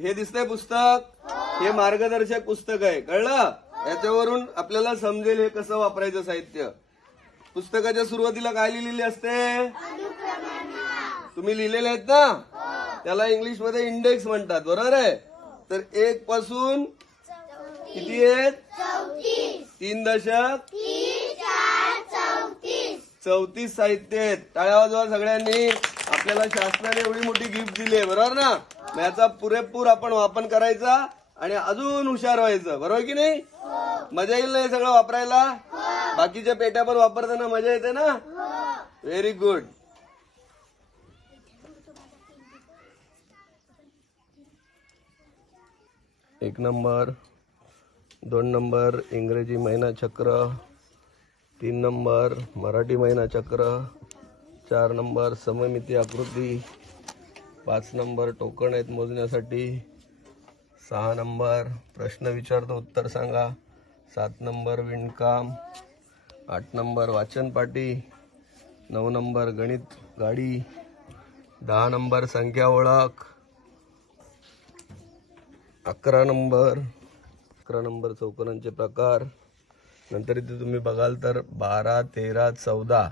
हे दिसतंय पुस्तक, हे मार्गदर्शक पुस्तक आहे, कळलं? याच्यावरून आपल्याला समजेल हे कसं वापरायचं साहित्य. पुस्तकाच्या सुरुवातीला काय लिहिलेले असते? तुम्ही लिहिलेले आहेत ना, त्याला इंग्लिश मध्ये इंडेक्स म्हणतात, बरोबर आहे? तर 1 पासून किती आहेत? 3 दशक 34 साहित्य आहेत. टाळ्या वाजवा सगळ्यांनी. आपल्याला शासनाने एवढी मोठी गिफ्ट दिली आहे, बरोबर ना? याचा पुरेपूर आपण वापर करायचा आणि अजून हुशार व्हायचं, बरोबर की नाही? मजा येईल ना हे सगळं वापरायला? बाकीच्या पेट्या पण वापरताना मजा येते ना? Very good. एक नंबर, 2 नंबर इंग्रजी महिना चक्र, 3 नंबर मराठी महिना चक्र, 4 नंबर सममिती आकृती, 5 नंबर टोकन आहेत मोजण्यासाठी, 6 नंबर प्रश्न विचारतो उत्तर सांगा, 7 नंबर विणकाम, 8 नंबर वाचन पाटी, 9 नंबर गणित गाडी, 10 नंबर संख्या ओळख, 11 नंबर चौकोनांचे प्रकार. नंतर इथे तुम्ही बघाल तर 12, 13, 14,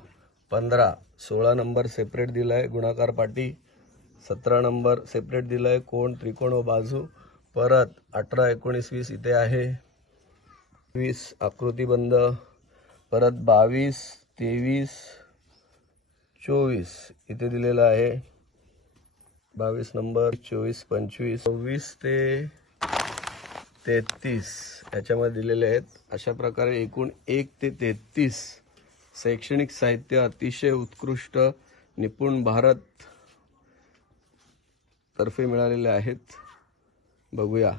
15, 16 नंबर सेपरेट दिलाय गुणाकार पाटी, 17 नंबर सेपरेट दिलाय कोण, त्रिकोण व बाजू. परत 18, 19, 20 इथे आहे, 20 आकृतीबंध. परत 22, 23, 24 इथे दिलेला आहे, 22 नंबर, 24, 25, 26 ते 33 याच्यामध्ये दिलेले आहेत. अशा प्रकारे एकूण 1 ते 33 शैक्षणिक साहित्य अतिशय उत्कृष्ट निपुण भारत तर्फे मिळालेले आहेत. बघूया